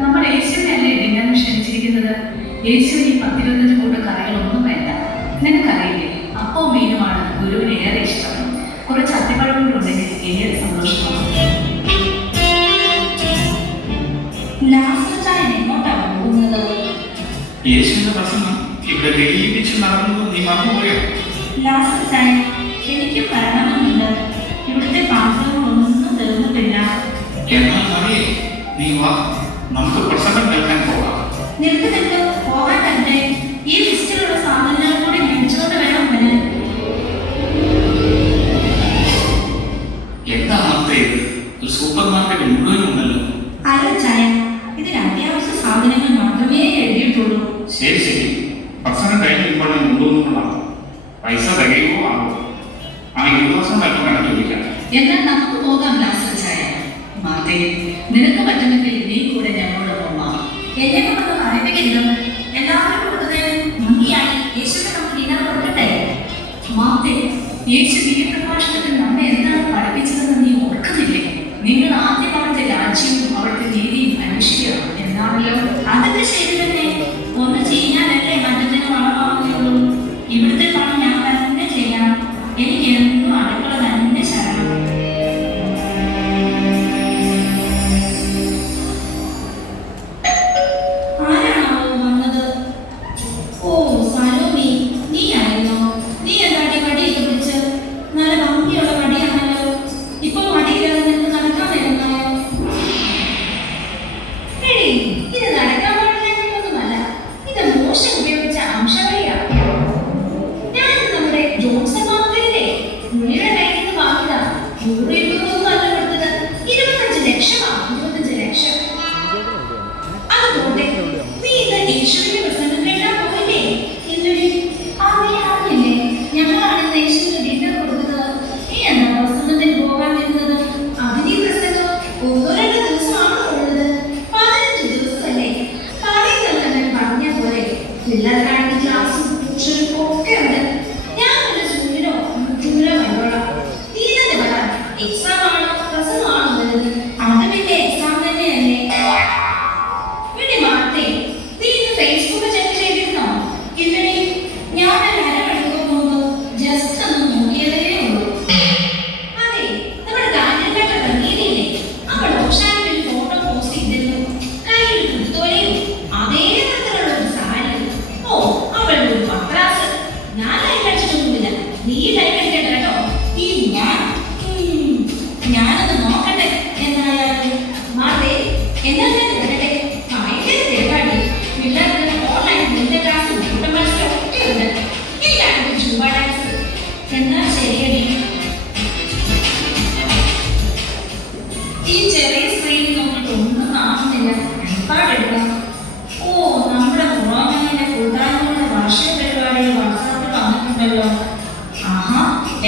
നമ്മൾ യേശുവിനല്ലേ ഡിന്നറിന് ക്ഷണിച്ചിരിക്കുന്നത്. യേശുവിന് 10-25 കൂട്ടം കറികളൊന്നും വേണ്ട. നിനക്കറിയില്ലേ, അപ്പവും മീനുമാണ് ഗുരുവിന് ഏറെ ഇഷ്ടം. കുറച്ച് അത്തിപ്പഴങ്ങളുണ്ടെങ്കിൽ ഏറെ സന്തോഷമാണ്. യേശുവിന്റെ പ്രസംഗം ഇവിടെ തെളിയിപ്പിച്ച് നടന്നു. നീ മറന്നുപോയോ? എനിക്ക് വരണമെന്നുണ്ട്. ഇവിടുത്തെ പാത്രങ്ങളൊന്നും തീർന്നിട്ടില്ല. എന്നാൽ മറിയേ, നീ വാ, നമുക്ക് പ്രസംഗം കേൾക്കാൻ പോകാം. നിൽക്ക് പോകാൻ തന്നെ. ഈ ലിസ്റ്റിലുള്ള സാധനങ്ങൾ കൂടി മേടിച്ചുകൊണ്ട് വേണം അവന്. എന്താണത്തെ ഇത്? ഒരു സൂപ്പർ മാർക്കറ്റ് മുഴുവനും ഉണ്ടല്ലോ. അല്ല ചായ, ഇതിന് അത്യാവശ്യ സാധനങ്ങൾ മാത്രമേ എഴുതിയിട്ടുള്ളൂ. ശരി, പ്രസംഗം കഴിഞ്ഞിപ്പോൾ കൊണ്ടുവന്നുകൊള്ളാം. പൈസ തികയുമോ ആണോ? ആ 20 ദിവസം തന്നെ കണക്ക് ചോദിക്കാം. എന്നാൽ നമുക്ക് പോകാം ചായ. മാത്തേ, നിനക്ക് പറ്റുമെങ്കിൽ നീ കൂടെ ഞങ്ങളോടൊപ്പം വാ. എന്നെ കൊണ്ടൊന്ന് അറിയിപ്പിക്കരുത്. എല്ലാവരും കൊടുക്കുന്നതിന് ഭംഗിയായി യേശുവിനെ നമുക്ക് ഡിന്നർ കൊടുക്കട്ടെ. മാത്തേ, യേശു ദിവ്യപ്രഭാഷണത്തിൽ നമ്മെ എന്താണ് പഠിപ്പിച്ചതെന്ന് നീ ഓർക്കുന്നില്ലേ? നിങ്ങൾ ആദ്യം അവിടുത്തെ രാജ്യവും അവിടുത്തെ നീതിയും അന്വേഷിക്കുക എന്നാണല്ലോ. അതൊക്കെ ശരി തന്നെ. ഒന്ന് ചെയ്യാനല്ലേ മറ്റത്തിന് വളമാവുകയുള്ളൂ. ഇവിടുത്തെ പണം ഞാൻ തന്നെ ചെയ്യണം. എനിക്ക് എന്നും അടുക്കള തന്നെ ശരണം.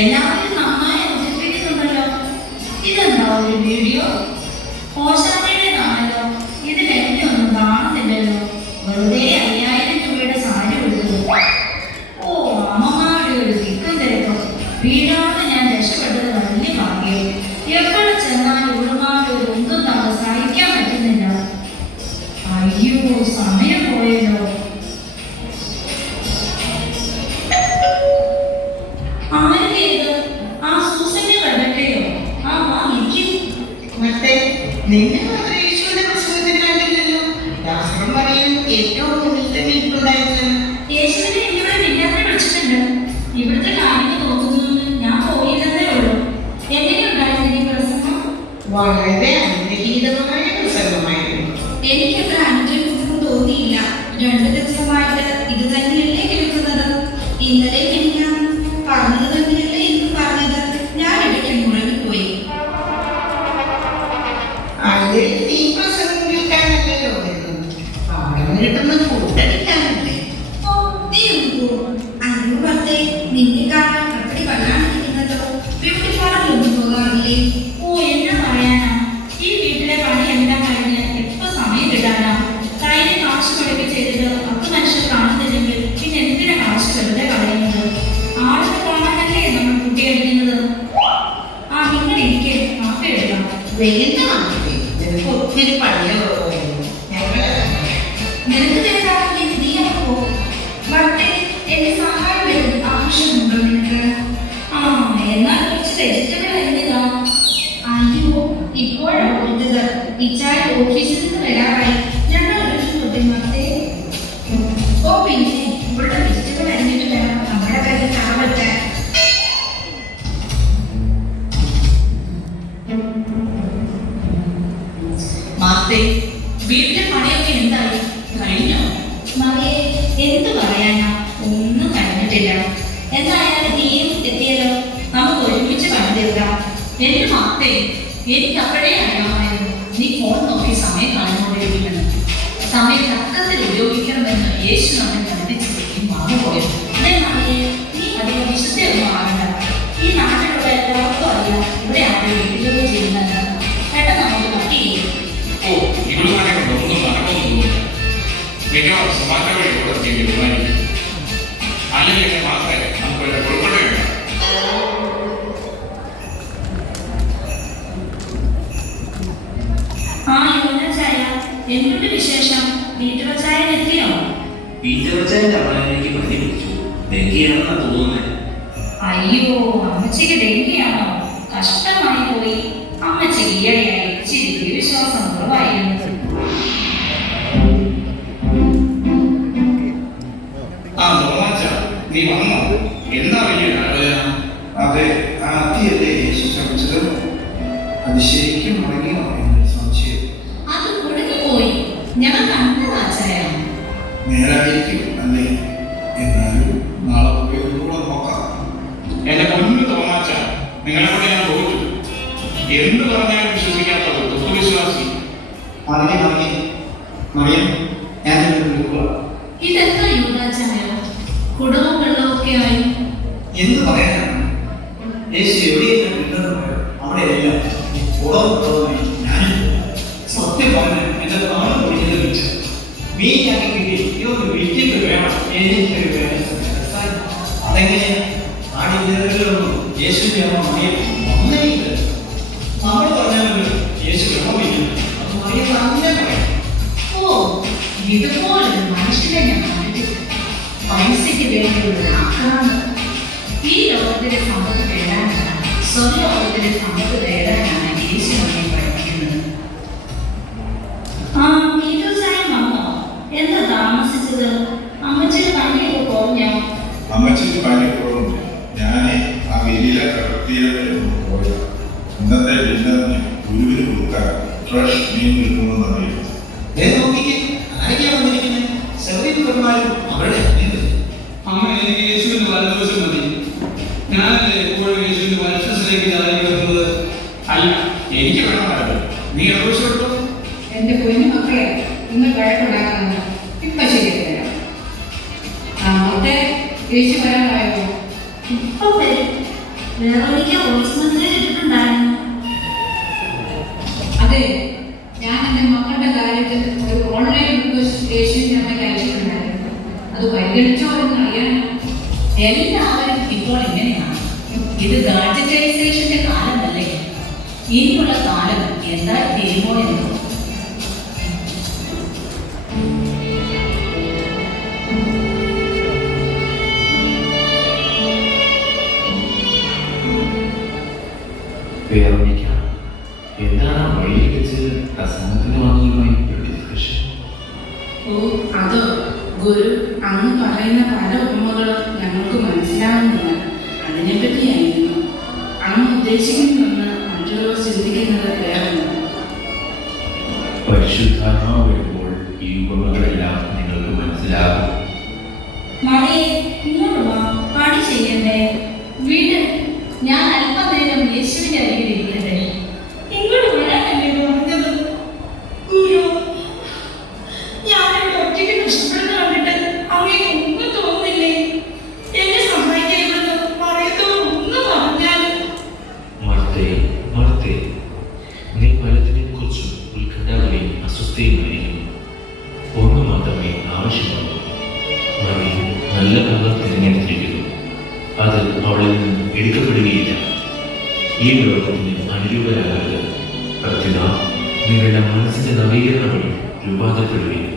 എല്ലാവരും നന്നായി അവതരിപ്പിക്കുന്നുണ്ടല്ലോ. ഇതെന്താ ഒരു വീഡിയോ? കോശാമയുടേതാണല്ലോ. ഇതിലെന്നെ ഒന്നും കാണുന്നില്ലല്ലോ. വെറുതെ 5000 രൂപയുടെ സാരി കൊടുക്കുന്നു. ഓ, അമ്മമാരുടെ ഒരു തിക്കും തിരക്കും. വീടാതെ ഞാൻ രക്ഷപ്പെട്ടത് വലിയ ഭാഗ്യം. എവിടെ ചെന്നാലും ഉടമാരുടെ ഒരു ഒന്നും നമ്മൾ സഹിക്കാൻ പറ്റുന്നില്ല. അയ്യോ, സമയം പോയല്ലോ. നിന്നെ മാത്രം യേശുവിന്റെ പ്രസംഗത്തിന് കണ്ടില്ലല്ലോ. ഏറ്റവും മുന്നിട്ടുണ്ടായിരുന്നു. യേശുവിനെ ഇവിടെ വിദ്യാർത്ഥി വിളിച്ചിട്ടുണ്ട്. ഇവിടുത്തെ കാര്യങ്ങൾ നോക്കുന്നതിന് ഞാൻ പോയില്ലെന്നേ ഉള്ളൂ. എങ്ങനെയുണ്ടായിരുന്നു ഈ പ്രസംഗം? വളരെ അനുഗ്രഹീതമായ പ്രസംഗമായിരുന്നു. എനിക്കത്ര അനുഗ്രഹം തോന്നിയില്ല. 2 ദിവസമായിട്ട് ഇത് തന്നെയല്ലേ കേൾക്കുന്നത്. ഇന്നലെ ഞാൻ പറഞ്ഞത് തന്നെയല്ലേ ഇന്ന് പറഞ്ഞത്. ഞാൻ ഇടയ്ക്ക് മുഴങ്ങിപ്പോയി. നീ പ്രസംഗം കേൾക്കാനല്ലല്ലോ വരുന്നത്. അവിടെ വീട്ടിലെ പണിയൊക്കെ എന്തായി? കഴിഞ്ഞോ? മറിയെ, എന്ത് പറയാനാ, ഒന്നും കഴിഞ്ഞിട്ടില്ല. എന്തായാലും നീയും എത്തിയല്ലോ, നമുക്ക് ഒരുമിച്ച് പണി തീർക്കാം. എന്റെ മാത്തേ, എനിക്ക് അപ്പോഴേ അറിയാമായിരുന്നു നീ ഫോൺ നോക്കി സമയം കളഞ്ഞുകൊണ്ടിരിക്കുമെന്ന്. സമയം തക്കത്തിൽ ഉപയോഗിക്കണമെന്ന് യേശു നമ്മെ പഠിപ്പിച്ചത് നീ മറന്നുപോയോ? അതെ മറിയെ, നീ അധികം വിശുദ്ധയൊന്നും ആകണ്ട. ഈ നാട്ടിലുള്ള എല്ലാവർക്കും അറിയാം ഇവിടെ ആരും വീട്ടിലൊന്നും ചെയ്യുന്നത്. പെട്ടെന്ന് നമുക്ക് പറ്റി ചെയ്യും. ഓ, ഇവളുമാരെ കൊണ്ട് ഒന്നും നടക്കൊന്നുമില്ല. മിക്കവാറും സമാധാന വഴി കൂടെ തീരുമാനിക്കും. അല്ലെങ്കിൽ മാത്രമേ നമുക്ക് വല്ല ഉൾക്കൊള്ളുകയില്ല. ആ യോനാച്ചായ, എന്തുണ്ട് വിശേഷം? വീട്ടുവച്ചായൻ എത്തിയോ? വീട്ടുവച്ചായന്റെ അമ്മയിലേക്ക് പനി പിടിച്ചു. ഡെങ്കിയാണെന്നാ തോന്നുന്നത്. അയ്യോ, അമ്മച്ചിക്ക് ഡെങ്കിയാണോ? കഷ്ടമായി പോയി. അമ്മച്ചിക്ക് ഈയിടെയായി ഇച്ചിരി വിശ്വാസം കുറവായിരുന്നു. ആ തോമാച്ച, നീ വന്നോ? എന്താ വലിയ ആലോചന? അതെ, ആ അത്തിയല്ലേ യേശു ശ്രമിച്ചത്? അത് ശരിക്കും മുടങ്ങിയോ എന്നൊരു സംശയം. അത് കുടുങ്ങിപ്പോയി. ഞങ്ങൾ കണ്ടതാച്ചായ. നേരായിരിക്കും അല്ലേ? എന്നാലും നാളെ പോയി ഒന്നുകൂടെ നോക്കാം. എന്റെ പൊന്നു തോമാച്ച, നിങ്ങളെ കൊണ്ട് ഞാൻ തോറ്റു. എന്ത് പറഞ്ഞാലും വിശ്വസിക്കാത്തത് ദുഃഖവിശ്വാസി. മറിയം, ഞാൻ നിന്നെ ഇതെന്താ യുവരാജായോ? കുടവും വെള്ളമൊക്കെ ആയി. എന്ത് പറയാനാണ്? യേശു എവിടെയെല്ലാം അവിടെയെല്ലാം ഞാനും സത്യം പറഞ്ഞു എന്റെ നാളെ കുടിക്കുന്നത് വെച്ച് മീനാക്കി കിട്ടി. ഇതൊന്ന് വിളിച്ചിട്ട് വേണം എനിക്കൊരു വേണം. അതെങ്ങനെയാ? ആടിലൊന്നും യേശുവിന്റെ അമ്മ മറിയം ഒന്നേയില്ല. നമ്മൾ പറഞ്ഞാലും യേശു ഓർമ്മിക്കും. അത് മറിയം അങ്ങനെ പറയാം. ഓ, ഇതുപോലൊരു മനുഷ്യനെ ഞാൻ കണ്ടിട്ടില്ല. പൈസയ്ക്ക് വേണ്ടിയുള്ള ആക്രാന്തം. ഈ ലോകത്തിലെ സമ്പത്ത് തേടാനാണ്, സ്വർലോകത്തിലെ സമ്പത്ത് തേടാനാണ് യേശു നമ്മെ പഠിപ്പിക്കുന്നത്. ആ വീട്ടുവച്ചായൻ വന്നോ? എന്താ താമസിച്ചത്? അമ്മച്ചിയുടെ പണിയൊക്കെ കുറഞ്ഞോ? അമ്മച്ചിക്ക് പനി കുറവുണ്ട്. ഞാനേ ആ വലിയ കടത്തിയുടെ പോയ ഇന്നത്തെ ഡിന്നറിന് ഗുരുവിന് കൊടുക്കാൻ ഫ്രഷ് മീൻ കിട്ടുമെന്ന് അറിയാം. നോക്കിക്കേ, ആരൊക്കെയാ വന്നിരിക്കുന്നത്? സെർവിമാരും അവരുടെ അമ്മ, എനിക്ക് യേശുവിന്റെ വലതുവശം മതി. ഞാനല്ലേ എപ്പോഴും യേശുവിന്റെ വലതുവശത്തേക്ക് ചാടിക്കുന്നത്. അല്ല, എനിക്ക് വേണമായിരുന്നു. നീ എവിടെ എടുത്തു? എന്റെ കുഞ്ഞു മക്കളെ ഇന്ന് വഴക്കുണ്ടാകാനാണ്. ഇപ്പൊ ശരിയാ. മറ്റേ യേശു വരാനായോ? ഇപ്പൊ വരും. വേറൊരിക്കൽ വോയിസ് മെസ്സേജ് ഇട്ടിട്ടുണ്ടായിരുന്നു. അതെ, ഞാൻ എന്റെ മക്കളുടെ കാര്യത്തിൽ ഒരു ഓൺലൈൻ റിക്വസ്റ്റ് യേശുവിന്റെ അമ്മയ്ക്ക് അയച്ചിട്ടുണ്ടായിരുന്നു. അത് പരിഗണിച്ചോ എന്ന് അറിയാനോ? എല്ലാവരും ഇപ്പോൾ ഇങ്ങനെയാണ്. ഇത് ഗാഡ്ജറ്റൈസേഷന്റെ കാലമല്ലേ? ഇനിയുള്ള കാലം എന്തായി തീരുമോ എന്നോ? വേറൊന്നിക്കാണ്. എന്താണ് വഴിയിൽ വെച്ച് പ്രസംഗത്തിന് വന്നതുമായി ഒരു ഡിസ്കഷൻ? ഓ, അതോ ഗുരു അങ്ങ് പറയുന്ന പല ഉപമകളും ഞങ്ങൾക്ക് മനസ്സിലാവുന്നില്ല. അതിനെപ്പറ്റിയായിരുന്നു. അങ്ങ് ഉദ്ദേശിക്കുന്നതെന്ന് മറ്റുള്ളവർ ചിന്തിക്കുന്നത് വേറൊന്നും. പരിശുദ്ധാത്മാവ് വരുമ്പോൾ ഈ ഉപമകളെല്ലാം നിങ്ങൾക്ക് മനസ്സിലാകും. മറിയെ, ഇങ്ങോട്ട് വാ. പണി ചെയ്യണ്ടേ? വീട്, ഞാൻ അല്പനേരം യേശുവിന്റെ അരികിൽ ഇരിക്കട്ടെ. ഇങ്ങോട്ട് വരാനല്ലേ പറഞ്ഞത്? ഗുരു, ഞാനിവിടെ ഒറ്റയ്ക്ക് കഷ്ടപ്പെടുന്ന കണ്ടിട്ട് അങ്ങനെ ഒന്നും തോന്നില്ലേ? എന്നെ സഹായിക്കരുതെന്ന് പറയത്തോട് ഒന്ന് പറഞ്ഞാലും. മർത്തേ, മർത്തേ, നീ പലതിനെ കുറിച്ചും ഉത്കണ്ഠാകുലയും അസ്വസ്ഥയുമായിരിക്കുന്നു. ഒന്ന് മാത്രമേ ആവശ്യമുള്ളൂ. മറിയം നല്ല ഭാഗം തിരഞ്ഞെടുത്തിരിക്കുന്നു. അത് അവളിൽ നിന്ന് എടുക്കപ്പെടുകയില്ല. ഈ ലോകത്തിന് അനുരൂപരാകരുത്. പ്രത്യുത നിങ്ങളുടെ മനസ്സിന്റെ നവീകരണം വഴി രൂപാന്തരപ്പെടുകയും